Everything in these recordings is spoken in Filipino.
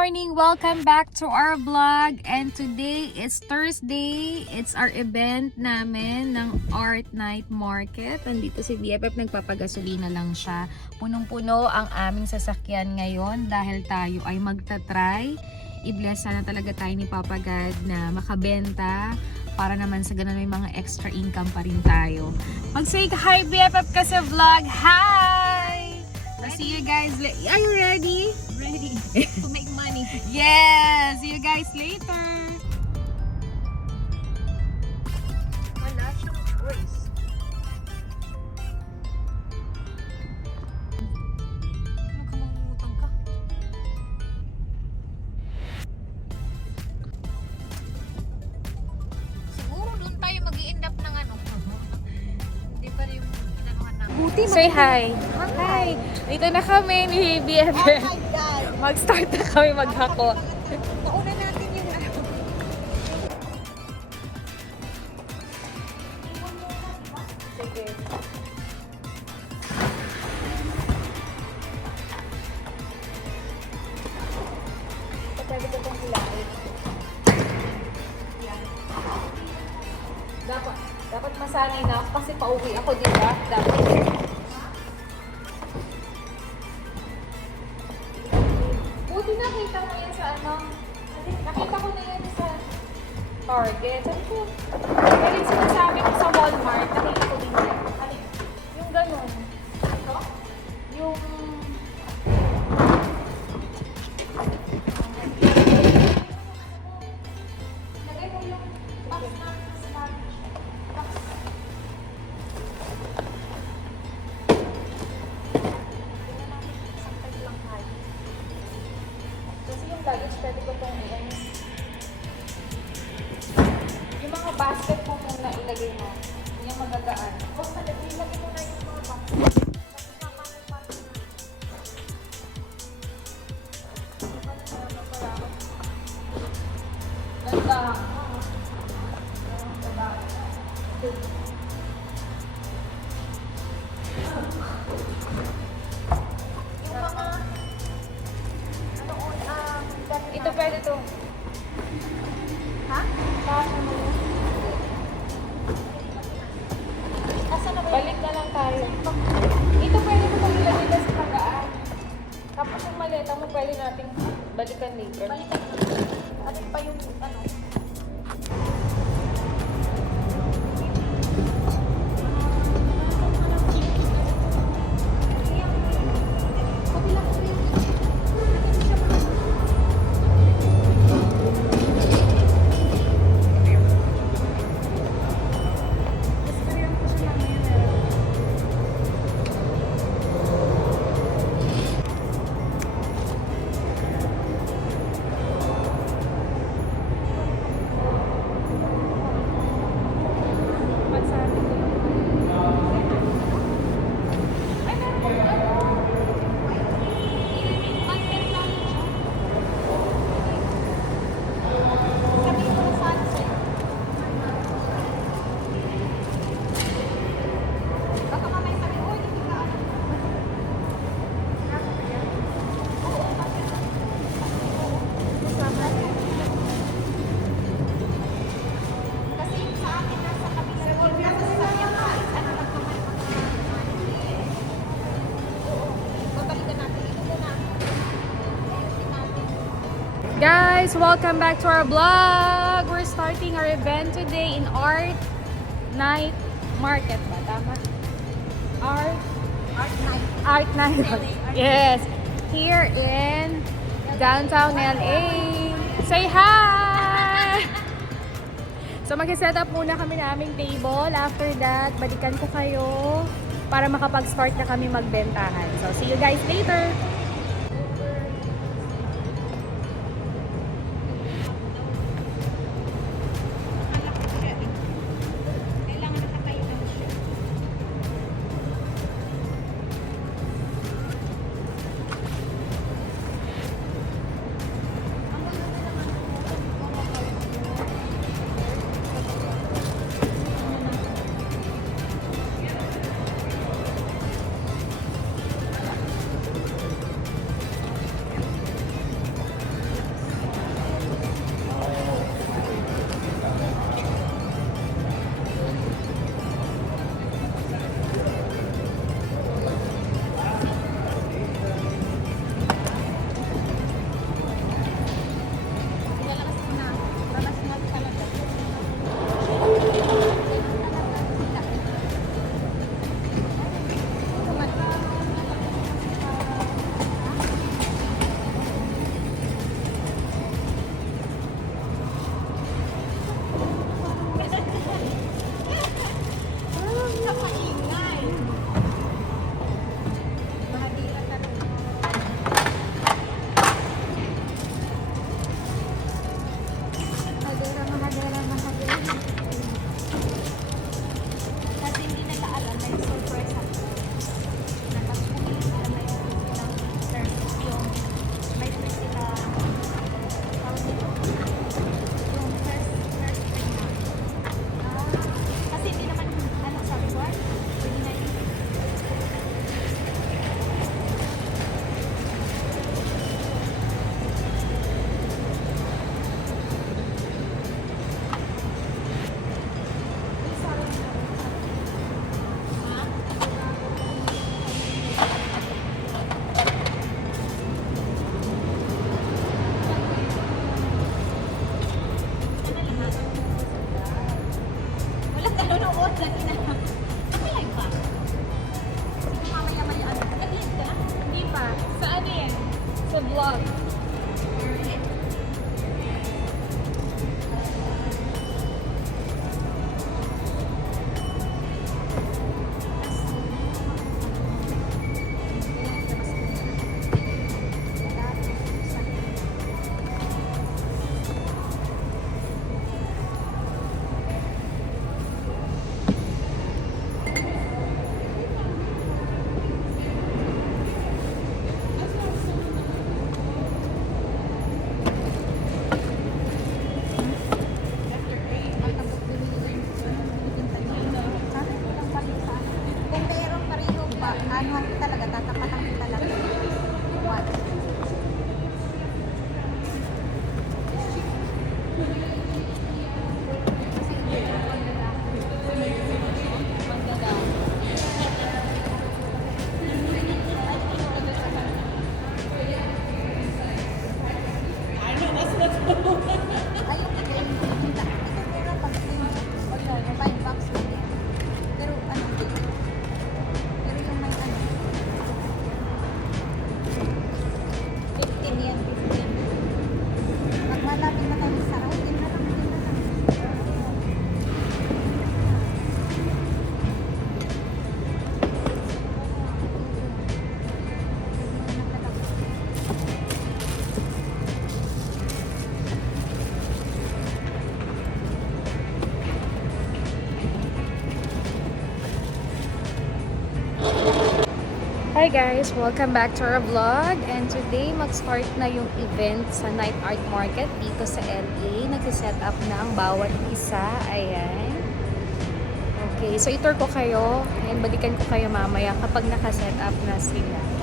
morning! Welcome back to our vlog. And today is Thursday. It's our event namin ng Art Night Market. Nandito si DFF, nagpapagasolina lang siya. Punong-puno ang aming sasakyan ngayon dahil tayo ay magta-try. I-bless sana talaga tayo ni Papa God na makabenta para naman sa ganun may mga extra income pa rin tayo. Mag-say hi BFF ka sa vlog. Hi! I'll see you guys later. Are you ready? ready to make money. Yes! See you guys later! Wala siyang choice. Ano Say hi! Hi! Dito na kami ni BFF. Oh my God! Mag-start na kami maghako. Pauna natin yung ano. Sige. Pwede ko itong. Yan. Dapat, dapat masanay na ako kasi pauwi ako, di ba? Dapat. Target. Ilagay mo. Yung magagaan. Basta ilagay mo na Guys, welcome back to our vlog. We're starting our event today in Art Night Market ba? Tama? Art Art night. Art Night. Yes. Here in downtown LA. Say hi! So mag-set up muna kami ng aming table. After that, balikan ko kayo para makapag-start na kami magbentahan. So see you guys later! Hi guys! Welcome back to our vlog. And today, mag-start na yung event sa Night Art Market dito sa LA. Nagsiset up na ang bawat isa. Ayan. Okay, so itour ko kayo and balikan ko kayo mamaya kapag nakaset up na sila.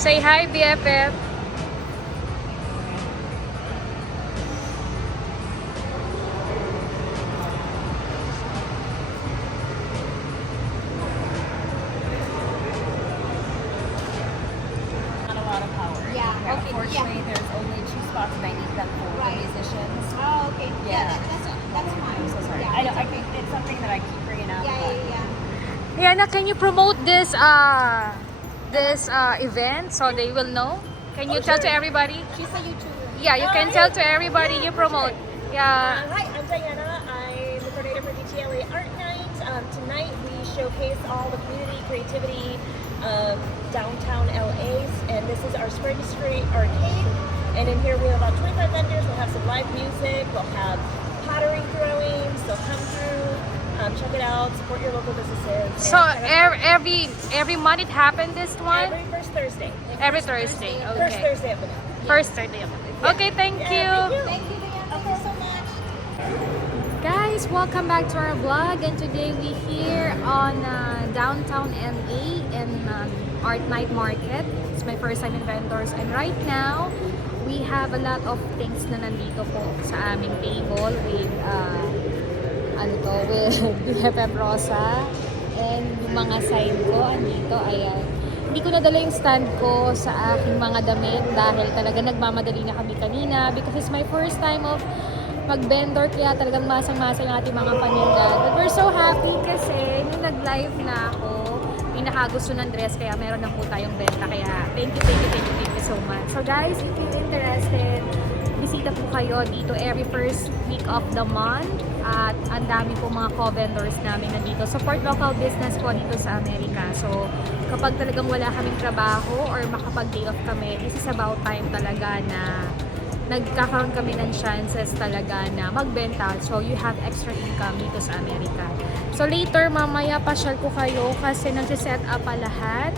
Say hi, BFF. not a lot of power. Yeah, okay, Unfortunately, yeah. there's only two spots and I need them for Right. the musicians. Oh, okay. Yeah, Yeah. that, that's, that's fine. I'm so sorry. Yeah, I know, I, it's okay. it's something that I keep bringing up. Yeah, but yeah, yeah. Yana, can you promote this uh this uh event so they will know? Can you Oh, tell to everybody? She's a YouTuber. Yeah, you Oh, can tell to everybody Yeah, you promote. Uh, Yeah. hi, I'm Diana. I'm the coordinator for DTLA Art Night. Um, tonight we showcase all the community creativity of downtown LA, and this is our Spring Street Arcade. And in here we have about 25 vendors. We'll have some live music. We'll have pottery throwing. So come through, um, check it out, support your local businesses. So check out- ev- every every month it happened this one? every first Thursday. Every Thursday. First Okay. Thursday of the month. First Thursday. of the month. Okay, thank Yeah, you. thank you. Thank you, Diane. Thank you so much. Guys, welcome back to our vlog and today we here on uh, downtown LA in um, Art Night Market. It's my first time in vendors and right now we have a lot of things na nandito po sa aming table with uh, ano to, with BFF Rosa and yung mga sign ko andito, ayan. Hindi ko nadala yung stand ko sa aking mga damit dahil talaga nagmamadali na kami kanina because it's my first time of mag-vendor kaya talagang masang-masa yung ating mga paninda. But we're so happy kasi nung nag-live na ako, pinakagusto ng dress kaya meron na po tayong benta. Kaya thank you, thank you, thank you, thank you so much. So guys, if you're interested, bisita po kayo dito every first week of the month at ang dami po mga co-vendors namin nandito. Support local business po dito sa Amerika. So kapag talagang wala kaming trabaho or makapag-day off kami, this is about time talaga na nagkakaroon kami ng chances talaga na magbenta. So, you have extra income dito sa Amerika. So, later, mamaya, pasyal ko kayo kasi nagsiset up pa lahat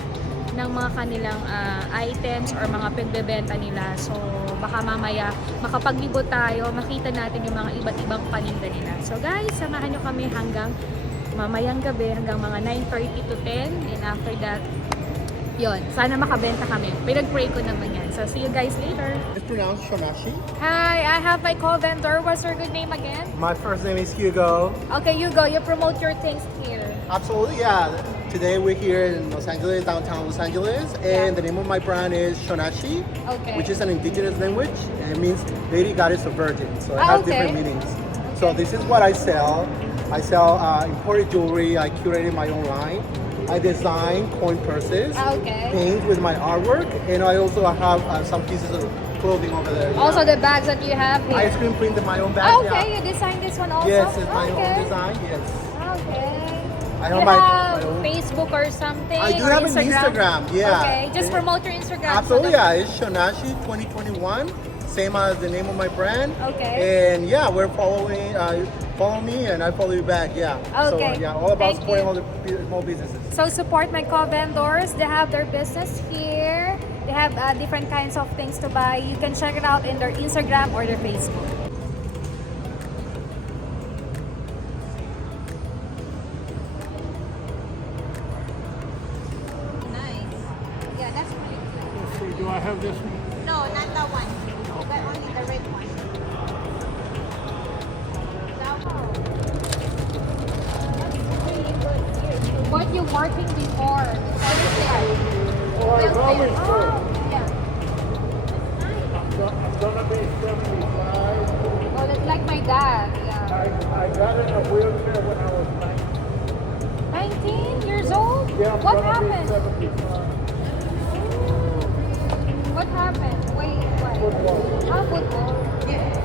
ng mga kanilang ah, items or mga pagbebenta nila. So, baka mamaya makapaglibot tayo, makita natin yung mga iba't ibang paninda nila. So, guys, samahan nyo kami hanggang mamayang gabi, hanggang mga 9.30 to 10. And after that, yon sana makabenta kami. Pinag-pray ko naman yan. So, see you guys later. It's pronounced Shonashi. Hi, I have my co-vendor. What's your good name again? My first name is Hugo. Okay, you go. You promote your things here. Absolutely, yeah. Today we're here in Los Angeles, downtown Los Angeles, and the name of my brand is Shonashi, Okay. which is an indigenous language, and it means Lady Goddess of Virgin. So it Ah, has different okay. meanings. So this is what I sell. I sell uh, imported jewelry. I curated my own line. I design coin purses, Ah, okay. paint with my artwork, and I also have uh, some pieces of clothing over there. yeah. Also, the bags that you have here. I screen printed my own bag. Ah, yeah. okay, you designed this one also? Yes, it's my okay. own design. Yes. Okay. I You have my, have- my own Facebook or something? I do or have an Instagram, yeah. Okay, just promote your Instagram. so Absolutely, that- yeah. It's Shonashi 2021, same as the name of my brand. Okay. And yeah, we're following. Uh, follow me, and I follow you back. Yeah. Okay. So yeah, all about Thank supporting you. all the bu- small businesses. So support my co-vendors. They have their business here. They have uh, different kinds of things to buy. You can check it out in their Instagram or their Facebook. Oh, Oh, yeah. I'm go- I'm gonna be seventy-five. Oh, that's like my dad. Yeah. I, I got in a wheelchair when I was nineteen. 19 years old? Yeah, I'm what happened? What happened? Wait, what? Football. Ah, football. Ah, yeah,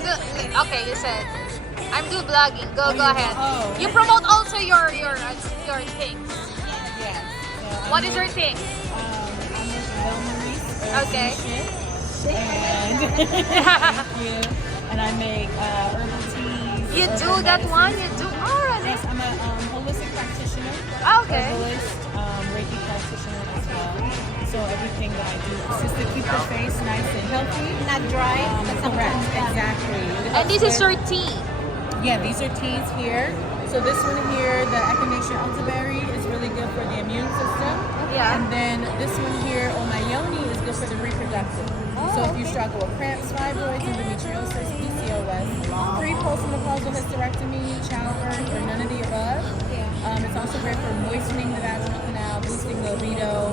vlog. Okay, you said. I'm do vlogging. Go, go ahead. You promote also your your uh, your things. Yes. So What is your thing? um, I'm Maurice. Okay. And thank you. And I make uh, herbal teas. You herbal do that medicines. one? You do? Oh, really? Yes, I'm a um, holistic practitioner. Oh, okay. Herbalist, um, Reiki practitioner as well. So everything that I do is just to keep the face healthy. Not dry. Um, but correct, sometimes, yeah. exactly. And this is your tea. Yeah, these are teas here. So this one here, the Echinacea elderberry, is really good for the immune system. Yeah. And then this one here, Omayoni, is good for the reproductive. so if you struggle with cramps, fibroids, endometriosis, PCOS, pre postmenopausal hysterectomy, childbirth, or none of the above. Um, it's also great for moistening the vaginal canal, boosting libido,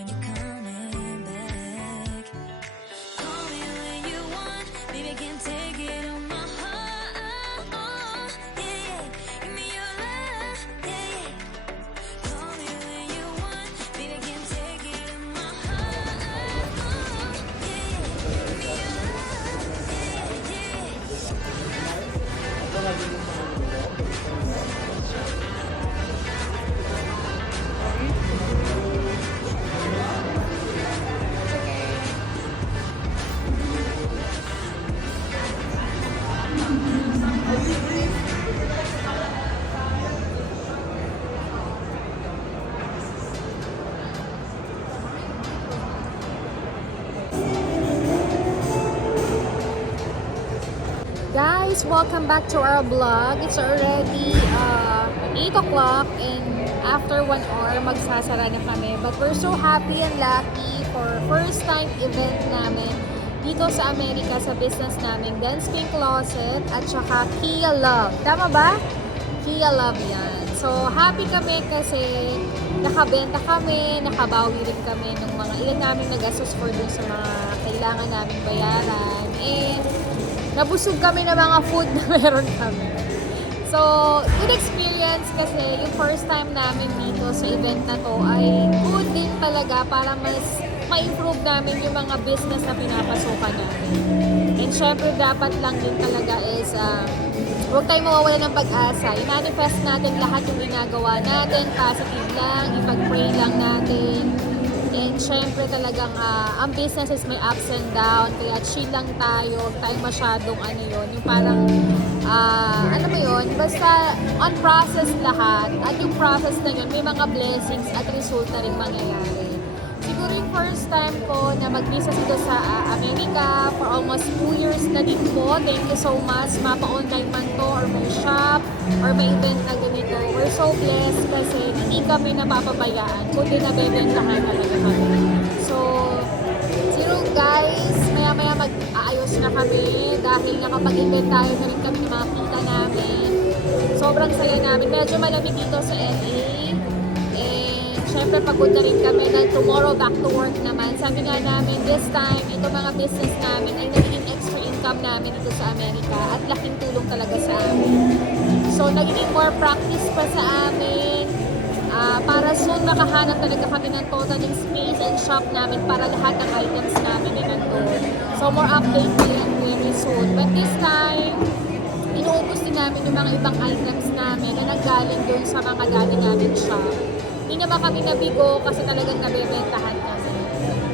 Guys, welcome back to our vlog. It's already uh, 8 o'clock and after 1 hour, magsasara na kami. But we're so happy and lucky for first time event namin dito sa Amerika sa business namin. Dance Pink Closet at saka Kia Love. Tama ba? Kia Love yan. So, happy kami kasi nakabenta kami, nakabawi rin kami ng mga ilan namin nagastos for dun sa mga kailangan namin bayaran. And nabusog kami ng mga food na meron kami. So, good experience kasi yung first time namin dito sa event na to ay good din talaga para mas ma-improve namin yung mga business na pinapasukan namin. And syempre dapat lang din talaga is ah, huwag tayong mawawala ng pag-asa. I-manifest natin lahat yung ginagawa natin, positive lang, ipag-pray lang natin. And syempre talagang ah, ang business is may ups and down, kaya chill lang tayo, huwag tayong masyadong ano yun, yung parang, ah, ano mo yun, basta on process lahat, at yung process na yun, may mga blessings at resulta rin mangyayari. Siguro yung first time ko na mag-business dito sa ah, Amerika for almost 2 years na din po. Thank you so much. Mapa-online man to or may shop or may event na ganito. We're so blessed kasi hindi kami napapabayaan kundi nabebentahan talaga kami. So, zero guys, maya-maya mag-aayos na kami dahil nakapag-event tayo na rin kami ng mga kita namin. Sobrang saya namin. Medyo malamig dito sa LA. Syempre pagod na rin kami na tomorrow back to work naman. Sabi nga namin this time, ito mga business namin ay nagiging extra income namin dito sa Amerika at laking tulong talaga sa amin. So nagiging more practice pa sa amin. Ah, para soon makahanap talaga kami ng totaling space and shop namin para lahat ng items namin ay nandun. So more update po yan very soon. But this time, inuubos din namin yung mga ibang items namin na nanggaling doon sa mga dati namin shop. Hindi naman kami nabigo kasi talagang nabebentahan kami.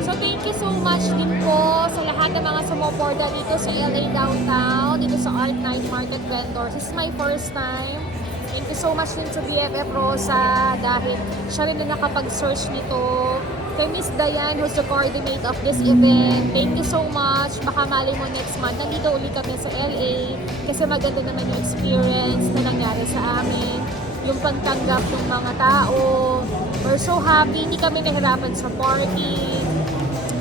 So thank you so much din po sa lahat ng mga sumuporta dito sa LA Downtown, dito sa Art Night Market Vendors. This is my first time. Thank you so much din sa BFF Rosa dahil siya rin na nakapag-search nito. Kay Miss Diane who's the coordinate of this event. Thank you so much. Baka mali mo next month. Nandito uli kami sa LA kasi maganda naman yung experience na nangyari sa amin. Yung pagtanggap ng mga tao. We're so happy. Hindi kami nahirapan sa party.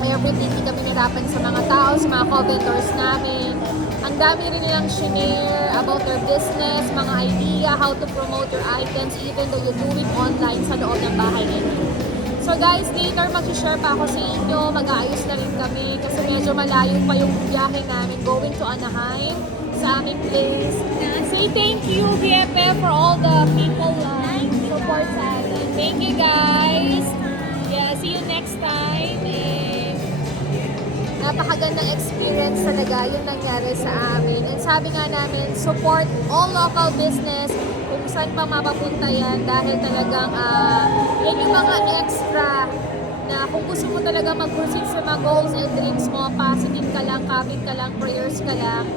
Everything, hindi kami nahirapan sa mga tao, sa mga co-vendors namin. Ang dami rin nilang share about their business, mga idea, how to promote your items, even though you do it online sa loob ng bahay ninyo. So guys, later mag-share pa ako sa inyo, mag-aayos na rin kami kasi medyo malayo pa yung biyahe namin going to Anaheim sa aming place. Say thank you BFF for all the people uh, support sa atin. Thank you guys. Yeah, see you next time. And napakagandang experience talaga yung nangyari sa amin. And sabi nga namin, support all local business kung saan pa mapapunta yan dahil talagang ah, yan yung mga extra na kung gusto mo talaga mag-proceed sa mga goals and dreams mo, positive ka lang, kapit ka lang, prayers ka lang,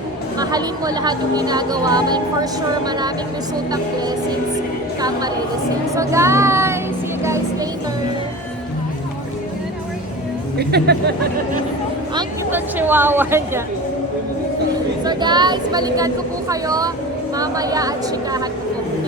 mahalin mo lahat yung ginagawa mo and for sure maraming resultang blessings kang marireceive. So guys, see you guys later. Ang ng chihuahua niya. So guys, balikan ko po kayo mamaya at chikahan ko po.